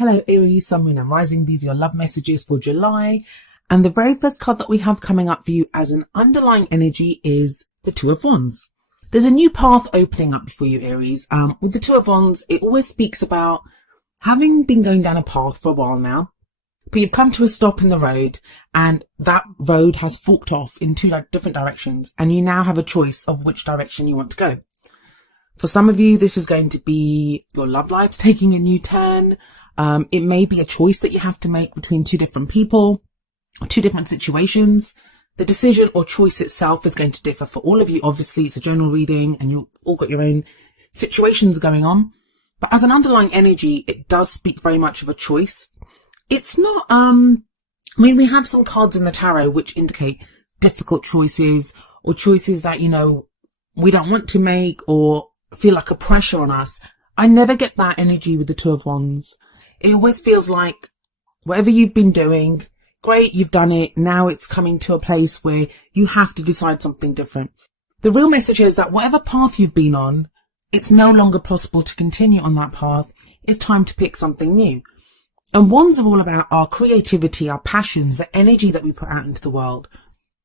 Hello Aries, Sun, Moon and Rising. These are your love messages for July. And the very first card that we have coming up for you as an underlying energy is the Two of Wands. There's a new path opening up for you, Aries. With the Two of Wands, it always speaks about having been going down a path for a while now, but you've come to a stop in the road and that road has forked off in two different directions and you now have a choice of which direction you want to go. For some of you, this is going to be your love life taking a new turn. It may be a choice that you have to make between two different people, two different situations. The decision or choice itself is going to differ for all of you. Obviously, it's a general reading and you've all got your own situations going on. But as an underlying energy, it does speak very much of a choice. It's not, we have some cards in the tarot which indicate difficult choices or choices that, we don't want to make or feel like a pressure on us. I never get that energy with the Two of Wands. It always feels like whatever you've been doing, great, you've done it. Now it's coming to a place where you have to decide something different. The real message is that whatever path you've been on, it's no longer possible to continue on that path. It's time to pick something new. And Wands are all about our creativity, our passions, the energy that we put out into the world.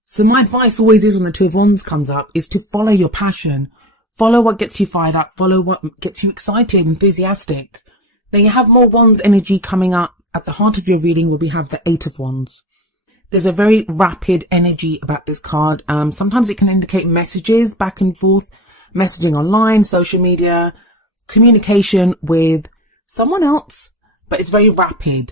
So my advice always is when the Two of Wands comes up is to follow your passion. Follow what gets you fired up. Follow what gets you excited, enthusiastic. Now you have more Wands energy coming up at the heart of your reading where we have the Eight of Wands. There's a very rapid energy about this card. Sometimes it can indicate messages back and forth, messaging online, social media, communication with someone else, but it's very rapid.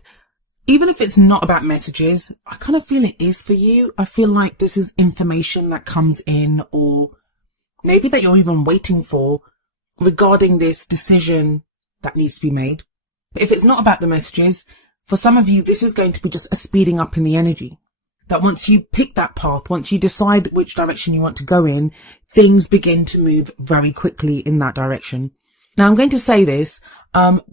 Even if it's not about messages, I kind of feel it is for you. I feel like this is information that comes in or maybe that you're even waiting for regarding this decision that needs to be made. But if it's not about the messages, for some of you, this is going to be just a speeding up in the energy. That once you pick that path, once you decide which direction you want to go in, things begin to move very quickly in that direction. Now, I'm going to say this,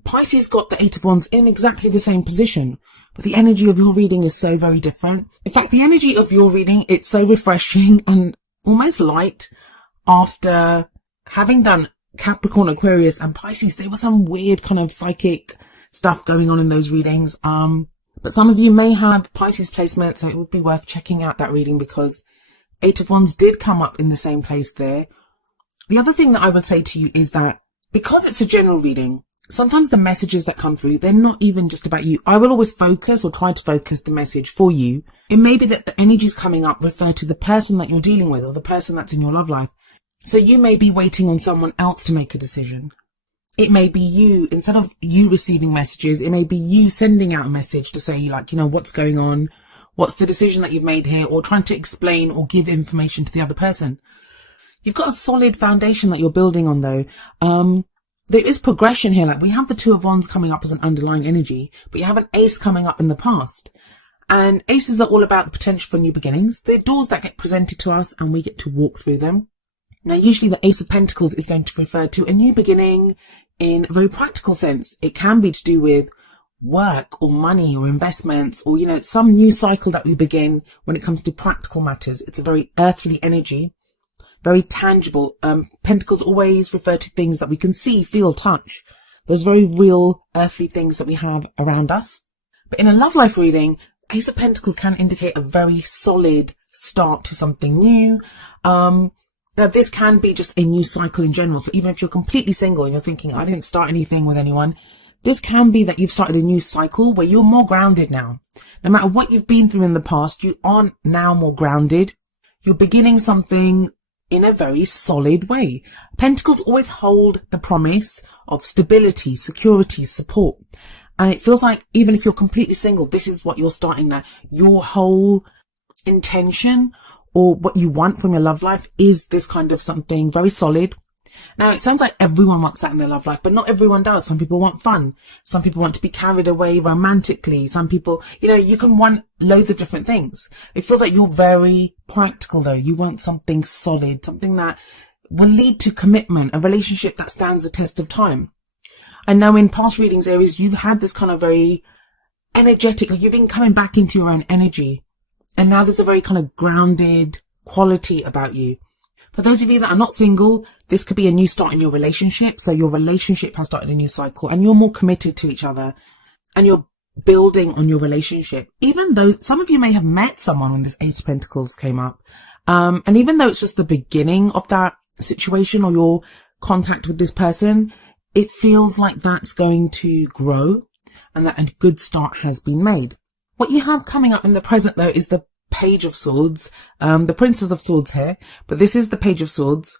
Pisces got the Eight of Wands in exactly the same position, but the energy of your reading is so very different. In fact, the energy of your reading, it's so refreshing and almost light. After having done Capricorn, Aquarius and Pisces, there was some weird kind of psychic stuff going on in those readings. But some of you may have Pisces placement, so it would be worth checking out that reading because Eight of Wands did come up in the same place there. The other thing that I would say to you is that because it's a general reading, sometimes the messages that come through, they're not even just about you. I will always focus or try to focus the message for you. It may be that the energies coming up refer to the person that you're dealing with or the person that's in your love life. So you may be waiting on someone else to make a decision. It may be you, instead of you receiving messages, it may be you sending out a message to say what's going on? What's the decision that you've made here? Or trying to explain or give information to the other person. You've got a solid foundation that you're building on though. There is progression here. Like we have the Two of Wands coming up as an underlying energy, but you have an Ace coming up in the past. And aces are all about the potential for new beginnings. They're doors that get presented to us and we get to walk through them. Now, usually the Ace of Pentacles is going to refer to a new beginning in a very practical sense. It can be to do with work or money or investments or, some new cycle that we begin when it comes to practical matters. It's a very earthly energy, very tangible. Pentacles always refer to things that we can see, feel, touch. Those very real earthly things that we have around us. But in a love life reading, Ace of Pentacles can indicate a very solid start to something new. Now, this can be just a new cycle in general. So even if you're completely single and you're thinking, I didn't start anything with anyone, this can be that you've started a new cycle where you're more grounded now. No matter what you've been through in the past, you are now more grounded. You're beginning something in a very solid way. Pentacles always hold the promise of stability, security, support. And it feels like even if you're completely single, this is what you're starting now. Your whole intention or what you want from your love life is this kind of something very solid. Now, it sounds like everyone wants that in their love life, but not everyone does. Some people want fun. Some people want to be carried away romantically. Some people, you can want loads of different things. It feels like you're very practical though. You want something solid, something that will lead to commitment, a relationship that stands the test of time. I know in past readings, Aries, you've had this kind of very energetic, like you've been coming back into your own energy. And now there's a very kind of grounded quality about you. For those of you that are not single, this could be a new start in your relationship. So your relationship has started a new cycle and you're more committed to each other. and you're building on your relationship. Even though some of you may have met someone when this Ace of Pentacles came up, and even though it's just the beginning of that situation or your contact with this person, it feels like that's going to grow and that a good start has been made. What you have coming up in the present though is the Page of Swords, the Princess of Swords here, but this is the Page of Swords.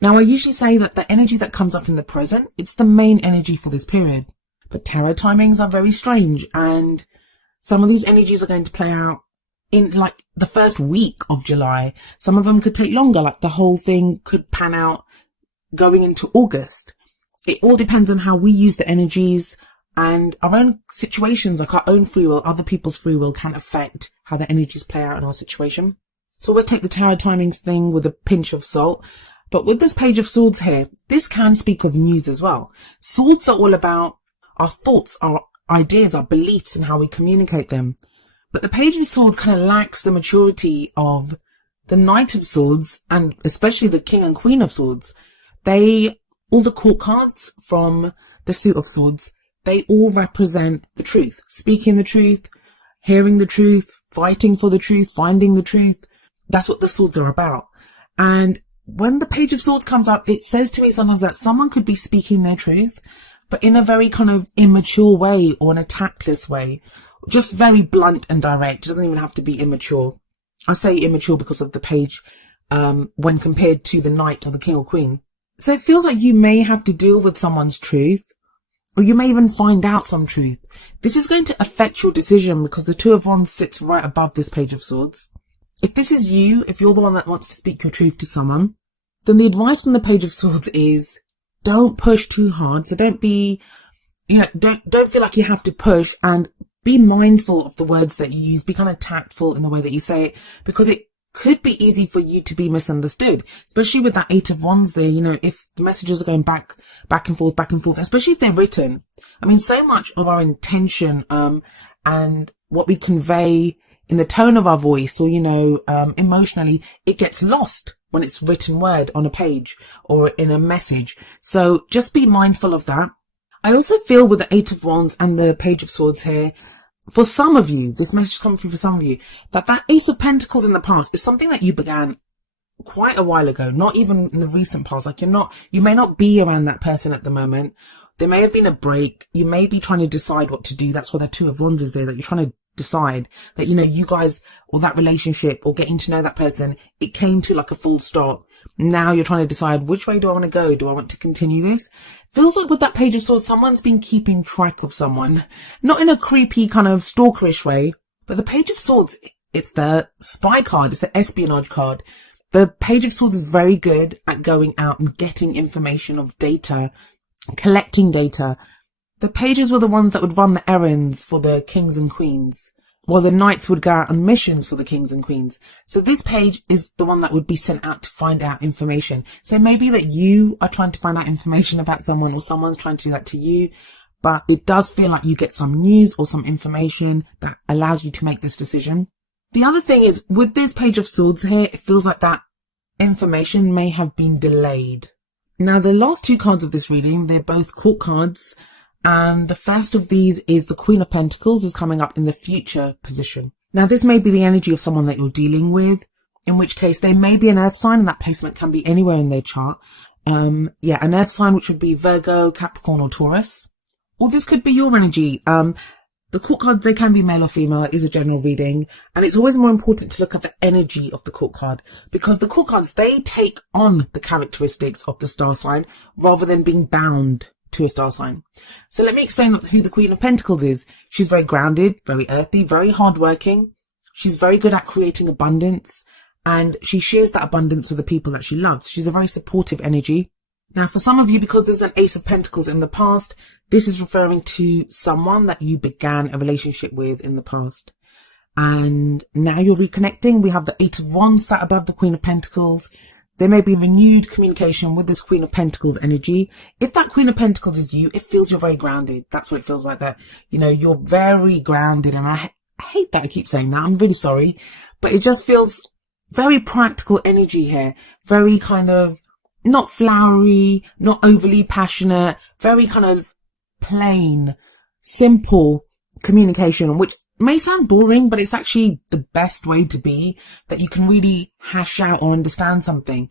Now I usually say that the energy that comes up in the present, it's the main energy for this period. But tarot timings are very strange, and some of these energies are going to play out in like the first week of July. Some of them could take longer, like the whole thing could pan out going into August. It all depends on how we use the energies, and our own situations, like our own free will, other people's free will, can affect how the energies play out in our situation. So always take the tarot timings thing with a pinch of salt. But with this Page of Swords here, this can speak of news as well. Swords are all about our thoughts, our ideas, our beliefs, and how we communicate them. But the Page of Swords kind of lacks the maturity of the Knight of Swords, and especially the King and Queen of Swords. All the court cards from the Suit of Swords, they all represent the truth. Speaking the truth, hearing the truth, fighting for the truth, finding the truth. That's what the swords are about. And when the Page of Swords comes up, it says to me sometimes that someone could be speaking their truth, but in a very kind of immature way or in a tactless way. Just very blunt and direct. It doesn't even have to be immature. I say immature because of the page, when compared to the Knight or the King or Queen. So it feels like you may have to deal with someone's truth, or you may even find out some truth. This is going to affect your decision because the Two of Wands sits right above this Page of Swords. If this is you, if you're the one that wants to speak your truth to someone, then the advice from the Page of Swords is don't push too hard. So don't be, don't feel like you have to push, and be mindful of the words that you use. Be kind of tactful in the way that you say it, because it could be easy for you to be misunderstood, especially with that Eight of Wands there. If the messages are going back and forth, especially if they're written. I mean, so much of our intention, and what we convey in the tone of our voice or, emotionally, it gets lost when it's written word on a page or in a message. So just be mindful of that. I also feel with the Eight of Wands and the Page of Swords here, for some of you, this message comes through for some of you, that Ace of Pentacles in the past is something that you began quite a while ago, not even in the recent past. Like you may not be around that person at the moment. There may have been a break. You may be trying to decide what to do. That's why the Two of Wands is there, that you're trying to decide that, you guys, or that relationship, or getting to know that person, it came to like a full stop. Now you're trying to decide, which way do I want to go? Do I want to continue this? Feels like with that Page of Swords, someone's been keeping track of someone, not in a creepy kind of stalkerish way, but the Page of Swords, it's the spy card. It's the espionage card. The Page of Swords is very good at going out and getting information of data, collecting data. The pages were the ones that would run the errands for the kings and queens, while the knights would go out on missions for the kings and queens. So this page is the one that would be sent out to find out information. So maybe that you are trying to find out information about someone, or someone's trying to do that to you, but it does feel like you get some news or some information that allows you to make this decision. The other thing is, with this Page of Swords here, it feels like that information may have been delayed. Now, the last two cards of this reading, they're both court cards. And the first of these is the Queen of Pentacles, who's coming up in the future position. Now, this may be the energy of someone that you're dealing with, in which case there may be an earth sign, and that placement can be anywhere in their chart. An earth sign, which would be Virgo, Capricorn, or Taurus. Or this could be your energy. The court cards, they can be male or female. It is a general reading. And it's always more important to look at the energy of the court card, because the court cards, they take on the characteristics of the star sign rather than being bound to a star sign. So let me explain who the Queen of Pentacles is. She's very grounded, very earthy, very hardworking. She's very good at creating abundance, and she shares that abundance with the people that she loves. She's a very supportive energy. Now, for some of you, because there's an Ace of Pentacles in the past, this is referring to someone that you began a relationship with in the past. And now you're reconnecting. We have the Eight of Wands sat above the Queen of Pentacles. There may be renewed communication with this Queen of Pentacles energy. If that Queen of Pentacles is you, it feels you're very grounded. That's what it feels like, that, you're very grounded. And I hate that I keep saying that. I'm really sorry. But it just feels very practical energy here. Very kind of not flowery, not overly passionate, very kind of plain, simple, communication, which may sound boring, but it's actually the best way to be, that you can really hash out or understand something.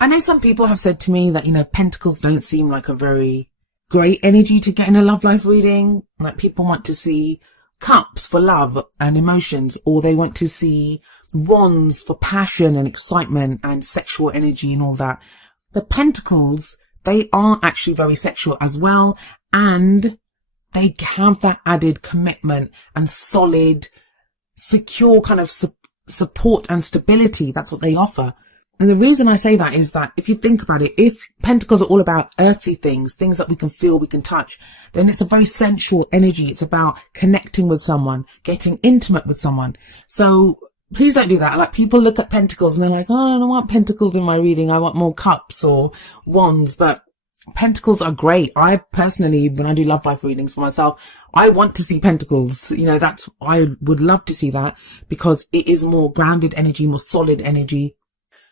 I know some people have said to me that, pentacles don't seem like a very great energy to get in a love life reading. Like, people want to see cups for love and emotions, or they want to see wands for passion and excitement and sexual energy and all that. The pentacles, they are actually very sexual as well, and they have that added commitment and solid, secure kind of support and stability. That's what they offer. And the reason I say that is that if you think about it, if pentacles are all about earthly things that we can feel, we can touch, then it's a very sensual energy. It's about connecting with someone, getting intimate with someone. So please don't do that. Like, people look at pentacles and they're like, oh, I don't want pentacles in my reading. I want more cups or wands. But pentacles are great. I personally, when I do love life readings for myself, I want to see pentacles. I would love to see that, because it is more grounded energy, more solid energy.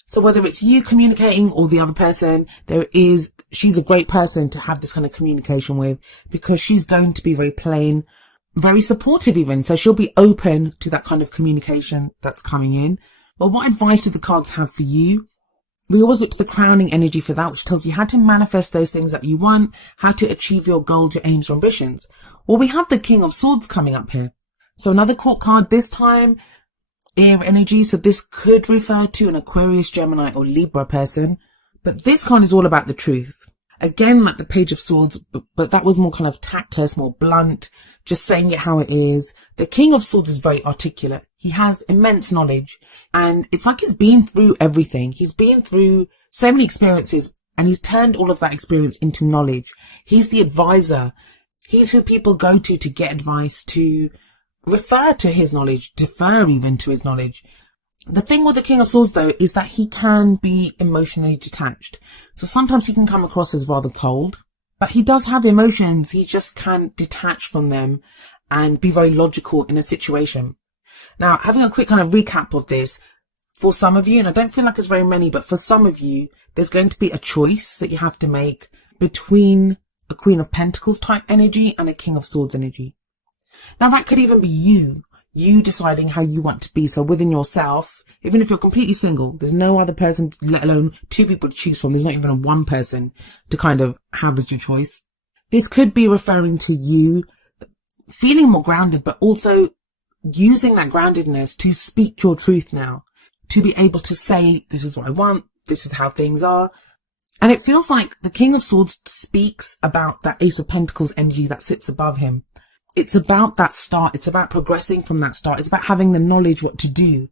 So whether it's you communicating or the other person, she's a great person to have this kind of communication with, because she's going to be very plain, very supportive even. So she'll be open to that kind of communication that's coming in. But what advice do the cards have for you? We always look to the crowning energy for that, which tells you how to manifest those things that you want, how to achieve your goals, your aims, your ambitions. Well, we have the King of Swords coming up here. So another court card, this time air energy. So this could refer to an Aquarius, Gemini or Libra person. But this card is all about the truth. Again, like the Page of Swords, but that was more kind of tactless, more blunt, just saying it how it is. The King of Swords is very articulate. He has immense knowledge, and it's like he's been through everything. He's been through so many experiences, and he's turned all of that experience into knowledge. He's the advisor. He's who people go to get advice, to refer to his knowledge, defer even to his knowledge. The thing with the King of Swords, though, is that he can be emotionally detached. So sometimes he can come across as rather cold, but he does have emotions. He just can't detach from them and be very logical in a situation. Now, having a quick kind of recap of this, for some of you, and I don't feel like it's very many, but for some of you, there's going to be a choice that you have to make between a Queen of Pentacles type energy and a King of Swords energy. Now, that could even be you deciding how you want to be. So within yourself, even if you're completely single, there's no other person, let alone two people to choose from. There's not even one person to kind of have as your choice. This could be referring to you feeling more grounded, but also using that groundedness to speak your truth now, to be able to say, this is what I want, this is how things are. And it feels like the King of Swords speaks about that Ace of Pentacles energy that sits above him. It's about that start. It's about progressing from that start. It's about having the knowledge what to do,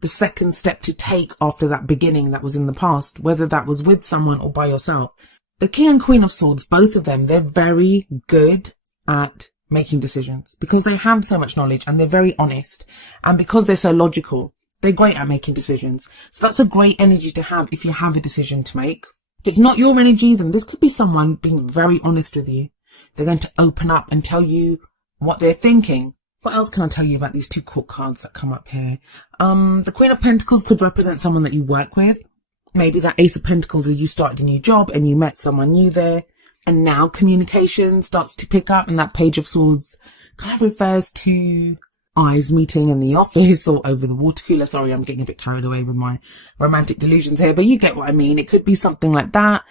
the second step to take after that beginning that was in the past, whether that was with someone or by yourself. The King and Queen of Swords, both of them, they're very good at making decisions because they have so much knowledge and they're very honest. And because they're so logical, they're great at making decisions. So that's a great energy to have if you have a decision to make. If it's not your energy, then this could be someone being very honest with you. They're going to open up and tell you what they're thinking. What else can I tell you about these two court cards that come up here? The Queen of Pentacles could represent someone that you work with. Maybe that Ace of Pentacles is you started a new job and you met someone new there. And now communication starts to pick up, and that Page of Swords kind of refers to eyes meeting in the office or over the water cooler. Sorry, I'm getting a bit carried away with my romantic delusions here, but you get what I mean. It could be something like that.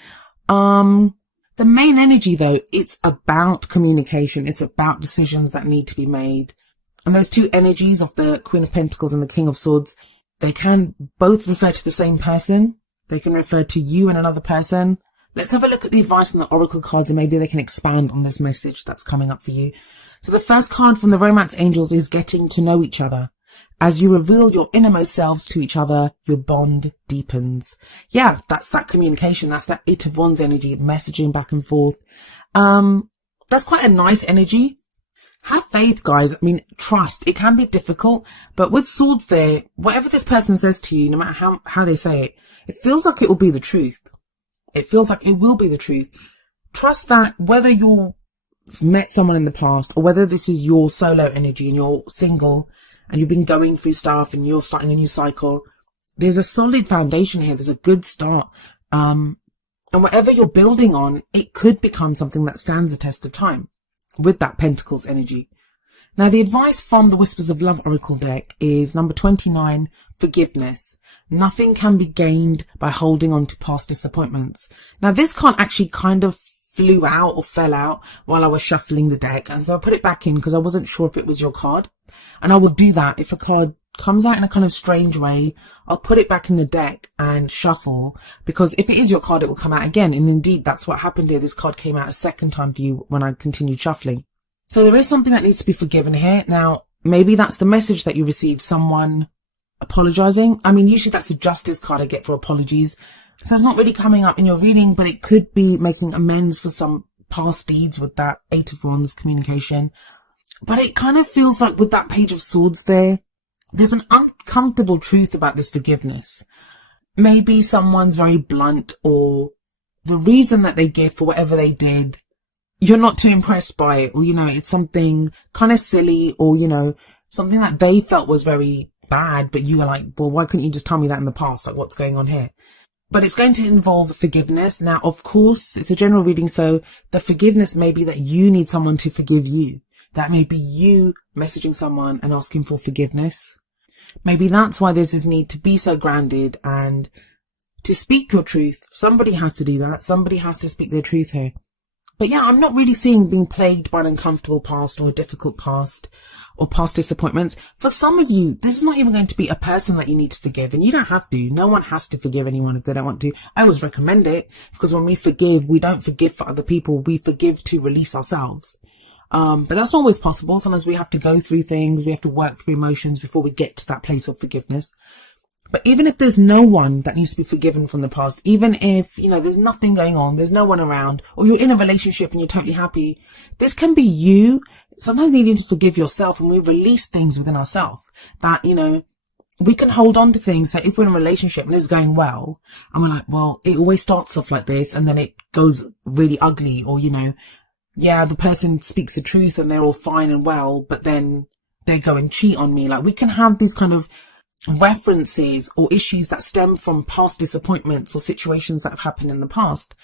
The main energy, though, it's about communication. It's about decisions that need to be made. And those two energies of the Queen of Pentacles and the King of Swords, they can both refer to the same person. They can refer to you and another person. Let's have a look at the advice from the Oracle cards, and maybe they can expand on this message that's coming up for you. So the first card from the Romance Angels is getting to know each other. As you reveal your innermost selves to each other, your bond deepens. Yeah, that's that communication. That's that Eight of Wands energy, messaging back and forth. That's quite a nice energy. Have faith, guys. I mean, trust. It can be difficult, but with swords there, whatever this person says to you, no matter how they say it, it feels like it will be the truth. It feels like it will be the truth. Trust that whether you've met someone in the past or whether this is your solo energy and you're single and you've been going through stuff and you're starting a new cycle, there's a solid foundation here. There's a good start. And whatever you're building on, it could become something that stands the test of time with that Pentacles energy. Now, the advice from the Whispers of Love Oracle deck is number 29, forgiveness. Nothing can be gained by holding on to past disappointments. Now, this card actually kind of flew out or fell out while I was shuffling the deck. And so I put it back in because I wasn't sure if it was your card. And I will do that. If a card comes out in a kind of strange way, I'll put it back in the deck and shuffle, because if it is your card, it will come out again. And indeed, that's what happened here. This card came out a second time for you when I continued shuffling. So there is something that needs to be forgiven here. Now, maybe that's the message that you received, someone apologizing. I mean, usually that's a justice card I get for apologies. So it's not really coming up in your reading, but it could be making amends for some past deeds with that 8 of Wands communication. But it kind of feels like with that Page of Swords there's an uncomfortable truth about this forgiveness. Maybe someone's very blunt, or the reason that they give for whatever they did, you're not too impressed by it, or, it's something kind of silly, or, something that they felt was very bad, but you were like, well, why couldn't you just tell me that in the past? Like, what's going on here? But it's going to involve forgiveness. Now, of course, it's a general reading, so the forgiveness may be that you need someone to forgive you. That may be you messaging someone and asking for forgiveness. Maybe that's why there's this need to be so grounded and to speak your truth. Somebody has to do that. Somebody has to speak their truth here. But yeah, I'm not really seeing being plagued by an uncomfortable past or a difficult past or past disappointments. For some of you, this is not even going to be a person that you need to forgive, and you don't have to. No one has to forgive anyone if they don't want to. I always recommend it, because when we forgive, we don't forgive for other people. We forgive to release ourselves. But that's not always possible. Sometimes we have to go through things. We have to work through emotions before we get to that place of forgiveness. But even if there's no one that needs to be forgiven from the past, even if, there's nothing going on, there's no one around, or you're in a relationship and you're totally happy, this can be you sometimes needing to forgive yourself, and we release things within ourselves that, we can hold on to things. So if we're in a relationship and it's going well, and we're like, well, it always starts off like this and then it goes really ugly, or, yeah, the person speaks the truth and they're all fine and well, but then they go and cheat on me. Like, we can have these kind of references or issues that stem from past disappointments or situations that have happened in the past.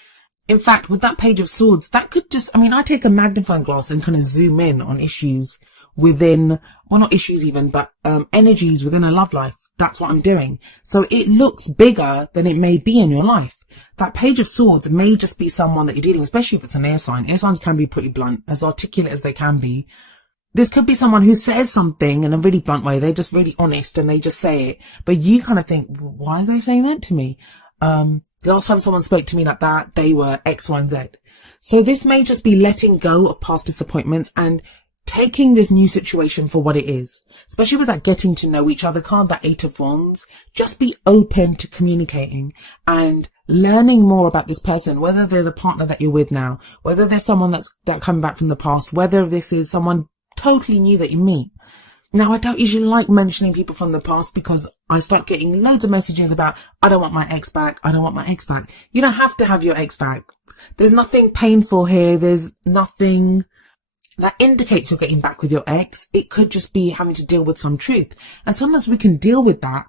In fact, with that Page of Swords, that could just, I take a magnifying glass and kind of zoom in on issues within, well, not issues even, but energies within a love life. That's what I'm doing. So it looks bigger than it may be in your life. That Page of Swords may just be someone that you're dealing with, especially if it's an air sign. Air signs can be pretty blunt, as articulate as they can be. This could be someone who says something in a really blunt way. They're just really honest and they just say it. But you kind of think, why are they saying that to me? The last time someone spoke to me like that, they were X, Y, and Z. So this may just be letting go of past disappointments and taking this new situation for what it is. Especially with that getting to know each other card, that 8 of Wands. Just be open to communicating and learning more about this person, whether they're the partner that you're with now, whether there's someone that's coming back from the past, whether this is someone totally new that you meet. Now, I don't usually like mentioning people from the past because I start getting loads of messages about, I don't want my ex back. I don't want my ex back. You don't have to have your ex back. There's nothing painful here. There's nothing that indicates you're getting back with your ex. It could just be having to deal with some truth. And sometimes we can deal with that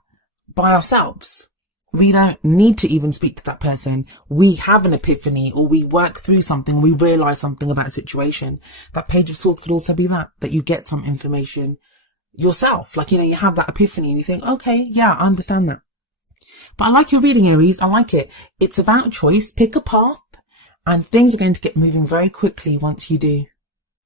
by ourselves. We don't need to even speak to that person. We have an epiphany, or we work through something. We realize something about a situation. That Page of Swords could also be that you get some information yourself. Like, you have that epiphany and you think, okay, yeah, I understand that. But I like your reading, Aries. I like it. It's about choice. Pick a path and things are going to get moving very quickly once you do.